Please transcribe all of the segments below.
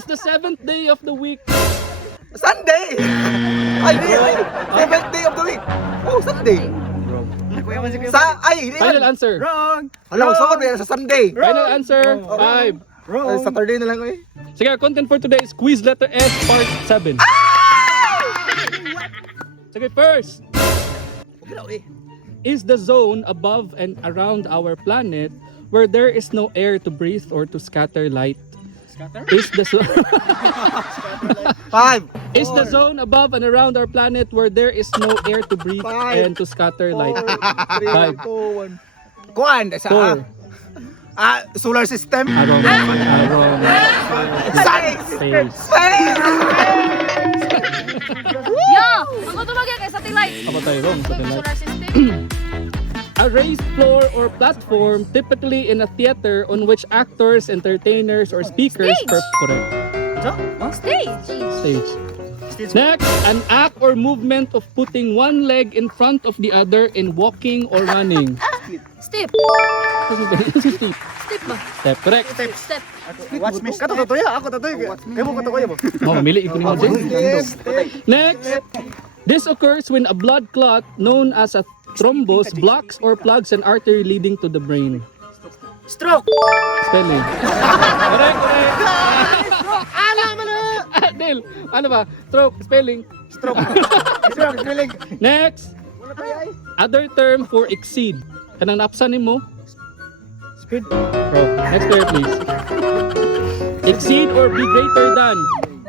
is the 7th day of the week. Sunday! Ay, di, ay! 7th day of the week! Oh, Sunday! Hindi Final yan! answer. Wrong! Alam ko, saan yan? Sa Sunday! Final answer. 5. Ay, Wrong! Saturday na lang eh. Sige, our content for today is quiz letter S part 7. Sige, first. Is the zone above and around our planet where there is no air to breathe or to scatter light? Is the zone 5! Is the zone above and around our planet where there is no air to breathe and to scatter light? 5. 2, 1. Kuan, sa 4. solar system. Arong. Space. Yo! Ang utulog yan kay satellite. Apa tayo? Wrong. Satellite. Solar system. A raised floor or platform, typically in a theater, on which actors, entertainers, or speakers Stage. correct. Stage. Stage. Next, an act or movement of putting one leg in front of the other in walking or running. Step. Step. Step ba? Step. Correct. Step. Watch me. Kato to ya, ako to. Kayo mo kato mo. Oh, mamili ikunin mo dyan. Next, this occurs when a blood clot known as a thrombus blocks or plugs an artery leading to the brain. Stroke! Spelling. Correct. Del, ano ba? Stroke, spelling. Stroke! Stroke! Next, other term for exceed. Kanang napsan mo? Speed. Bro, next player please. Exceed or be greater than.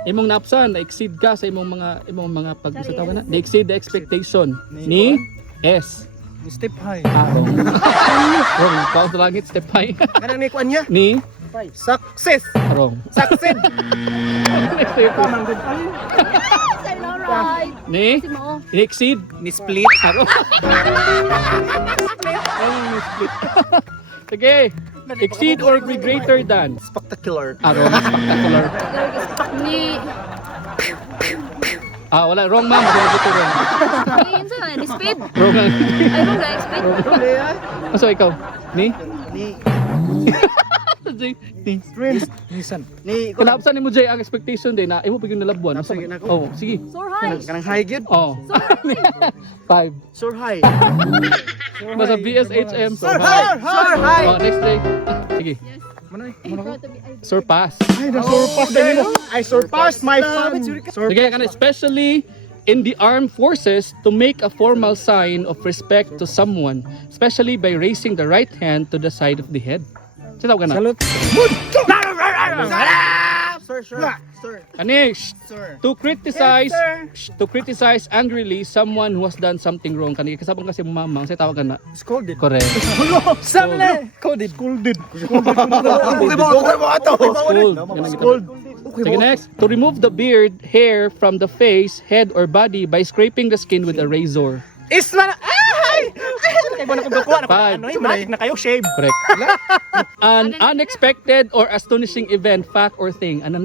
Imong napsan, na-exceed ka sa imong mga pag-usatawa na. Exceed the expectation ni S. Step high. Wrong. Wrong. Count langit, step high. Kanang ni kuan niya. Ni Success! Wrong. Succeed! Next player please. Alright. Ni Si mo. exceed. Ni split. Wrong. Ni split. Sige. Exceed or be greater than. Spectacular. Wrong. Spectacular. Ni. Wala. Wrong ma'am. Wrong. Ni. Insa na? Ni speed? Wrong. Ay, wrong guys. Speed. So ikaw? Ni? Ni Ni. Nissan. Ni Kalapsan ni mo Jay ang expectation din na imo pag yung nalabuan. Sige na Oh, ko. sige. Soar high. Kanang high gid. Oh. 5. Soar high. Basta BSHM. Soar high. Soar high. Oh, next day. Sige. Ikaw to be. Surpass. Ay, na-surpass na yun. I surpassed my fun. Sige, kan especially in the armed forces to make a formal sign of respect to someone, especially by raising the right hand to the side of the head. Sino ka na? Salute. Sir, sir. Sir. Kanish. Sir. To criticize Yes, to criticize angrily someone who has done something wrong. Kani kasabang kasi mo mamang sa tawag ka na. Scolded. Correct. Sabi Scolded. Scolded. Scold. Scold. Sige, next. To remove the beard, hair from the face, head, or body by scraping the skin with a razor. Isman. Ay! Kaya mo na kung gakuha na Five. ano, magic na kayo, shave. Correct. An unexpected or astonishing event, fact, or thing. An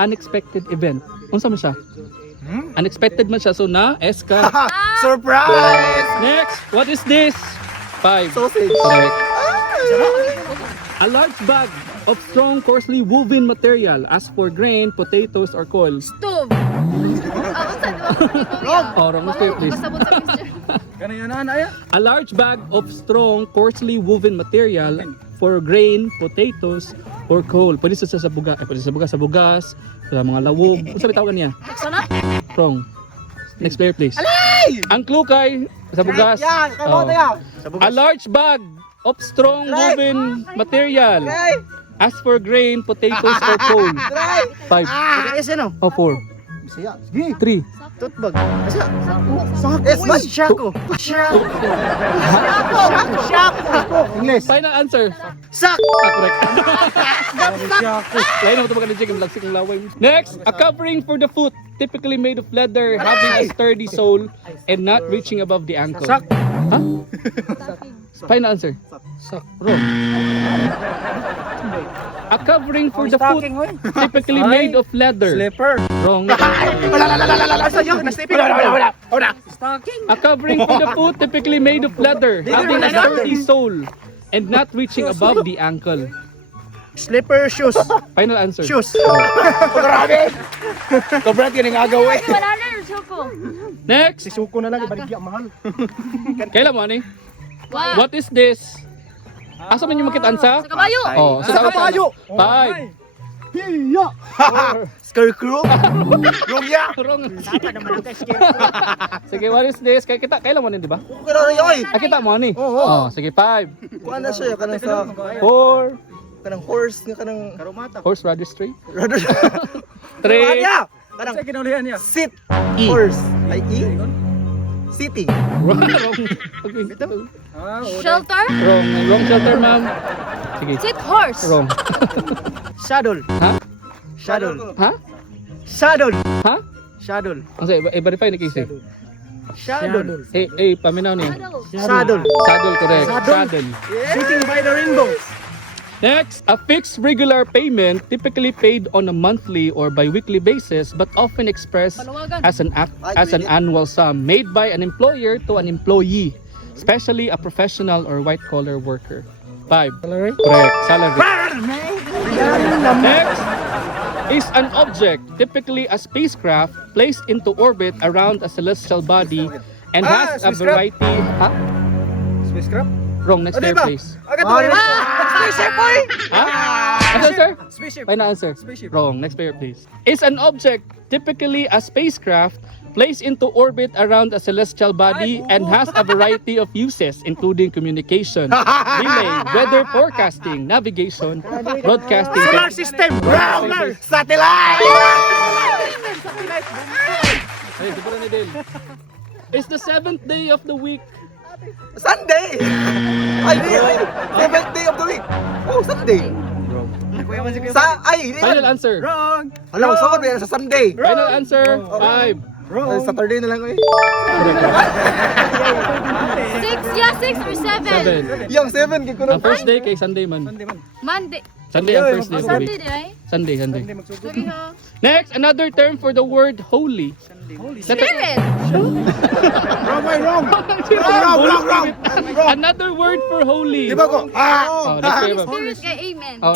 unexpected event. Unsa man siya? Unexpected man siya. So na, S ka. Surprise! Next, what is this? 5. Sausage. Correct. A large bag of strong, coarsely woven material as for grain, potatoes, or coal. Stove. Unsa di ba? Oh, wrong mistake, please. Pasabot sa picture. Kana yan na ya. A large bag of strong, coarsely woven material for grain, potatoes, or coal. Pwede sa bugas, pwede sa bugas, sa mga lawog. Ano sabi tawagan niya? Sana? Wrong. Next player, please. Ang clue kay sa bugas. Yan, kay Oh. mo yan. A large bag of strong woven material as for grain, potatoes, or coal. 5. Kaya sino? O 4. Siya. 3. Tutbag. Asa? Sako. Yes, man. Shako. Shako. Shako. English. Final answer. Sak. Correct. Lain na mo ito magkakaligig ang lagsik ng laway. Next, a covering for the foot, typically made of leather, having a sturdy sole, and not reaching above the ankle. Sak. Huh? Final answer. Sak. Wrong. A covering for the foot, typically made of leather. Slipper. Wrong. Asa yun? Na-slipper. Wala. Stocking. A covering for the foot, typically made of leather, having a sturdy sole, and not reaching above the ankle. Slipper shoes. Final answer. Shoes. Grabe! Kabrad ka ng agaw eh. 100 Choco. Next. Si Suko na lang, ibaligya, mahal. Kailan mo ni? Wow. What is this? Asa man yung makita ansa? Sa kabayo. Oh, Sa kabayo. 5. Hiya. Scarecrow? Rumya? Wrong. Dapat naman ang guys. Sige, what is this? Kailan mo ni, di ba? Kaya na yoy! Kita mo ni? Oo. Oh, sige, 5. Kuha na siya, kanang sa... 4. Kanang horse, nga kanang... Karumata. Horse registry. 3. Kanya! Kanang Sa kinaulihan niya. sit E. horse. Ay, E? City. Wrong. Shelter. Wrong shelter, ma'am. Sige. Sit horse. Wrong. Saddle. Ha? Saddle. Ha? Saddle. Ha? Saddle. Ang say, i-verify ni Casey. Saddle. Paminaw niya. Saddle. Saddle, correct. Saddle. Saddle. Sitting by the rainbow. Next, a fixed regular payment typically paid on a monthly or bi-weekly basis but often expressed Palawagan. as an annual sum made by an employer to an employee, especially a professional or white-collar worker. 5. Salary? Correct. Salary. Next is an object, typically a spacecraft, placed into orbit around a celestial body and has a spacecraft. variety... Ha? Spacecraft? Wrong. Next player, please. Agad to. Spaceship boy. Ha? Ano, sir? Spaceship. Final answer. Spaceship. Wrong. Next player, please. Is an object, typically a spacecraft, placed into orbit around a celestial body and has a variety of uses, including communication, relay, weather forecasting, navigation, broadcasting. Solar system. Solar. Satellite! Ay, siguro ni Del. It's the 7th day of the week. Sunday! Ay, di! 7th day of the week! Oh, Sunday! Sa... Ay, hindi! Final answer. Wrong. Alam mo, saan ba sa Sunday? Final answer. 5. Ay, Saturday na lang eh. 6, yeah, 6 or 7. 7. Yung 7, kaya ko na. Ang first day kay Sunday man. Monday. Sunday ang first day of the Sunday, week. di ay? Sunday. Sorry ha. Next, another term for the word holy. Spirit. Wrong. Another word for holy. Di ba ko? Oh, next player, ma'am. Spirit kay amen. Oh,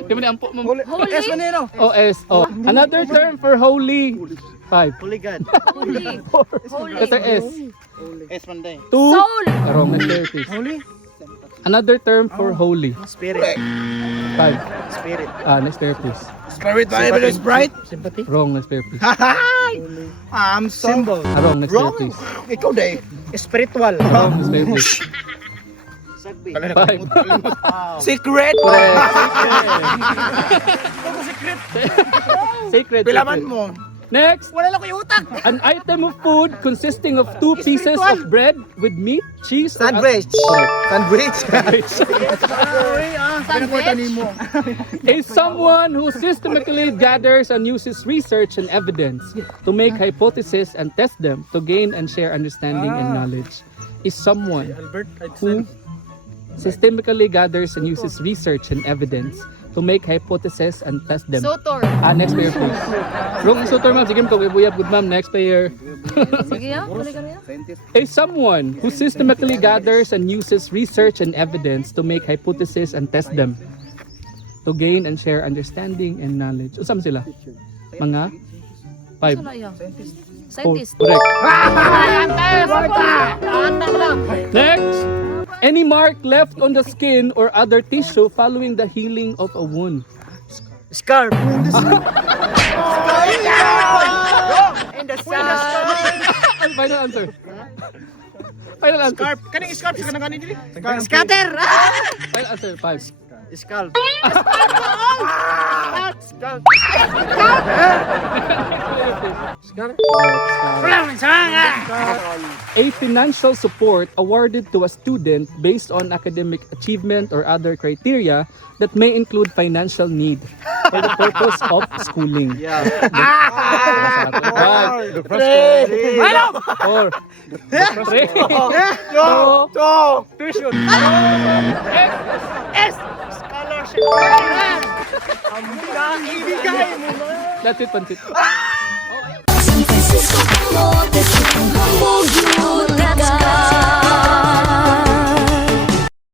di mo ni ampo, ma'am. Holy. S manero. OS. Oh, another term for holy. 5. Holy God. Holy. Holy. Letter S. S Monday. 2. Soul. Wrong. Next player, please. Holy. Another term for holy. Spirit. 5. Spirit. Next player, please. Spirit Bible is bright. Sympathy. Wrong. Next player, please. Symbol. Wrong. Next player, Wrong. please. Ikaw day. Spiritual. Wrong. Next player, please. Sagbi. 5. Secret. Correct. Sacred. Pilaman Sacred. mo. Next. Wala lang ko yung utak. An item of food consisting of 2 pieces of bread with meat, cheese, or Sandwich. Sandwich. Sandwich. is someone who systematically gathers and uses research and evidence to make hypotheses and test them to gain and share understanding and knowledge. Is someone Albert who systematically gathers and uses research and evidence to make hypotheses and test them. Sotor. Next player, please. Wrong sutor, ma'am. Sige, mag-ibuyab. Good, ma'am. Next player. Sige ya. Huli ka na ya. Is someone who systematically gathers and uses research and evidence to make hypotheses and test them to gain and share understanding and knowledge. Usam sila? Mga? 5. Sala ya. Scientist. Correct. Antang lang. Next. Any mark left on the skin or other tissue following the healing of a wound. Scarf. In the sun. Final answer. Final answer. Scarf. Kaning scarf sa kanang dili. Scatter. Final answer. 5. Scalp. A financial support awarded to a student based on academic achievement or other criteria that may include financial need for the purpose of schooling. Yeah. 5, 4, 3, 2, Tuition. Scholarship. Ibigay mo na. that's it, Pansit. San Francisco, Hamburg, Hamburg, Hamburg,